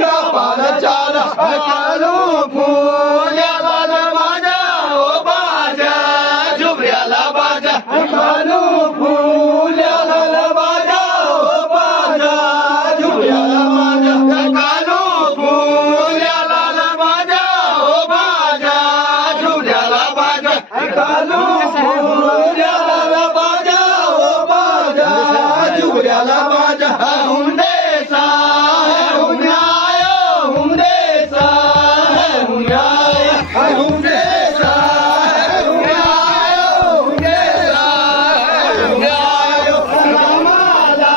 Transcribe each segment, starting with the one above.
गा पाला चाला कालू फुल्याला बाजा ओ बाजा झुबऱ्याला बाजा कालू फुल्याला बाजा ओ बाजा झुबऱ्याला बाजा कालू फुल्याला बाजा ओ बाजा झुबऱ्याला बाजा कालू फुल्याला बाजा ओ बाजा झुबऱ्याला बाजा हुंदेसा हुंदेसा हुंदेसा रामाला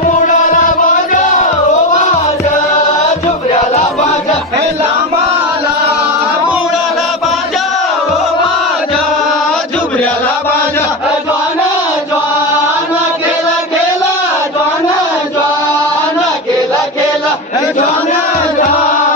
बुडाला बाजा ओ बाजा झुबऱ्याला बाजा लांबाला बुडाला बाजा ओ बाजा झुबऱ्याला बाजा ज्वान ज्वान केला केला ज्वान ज्वान केला केला ज्वान ज्वान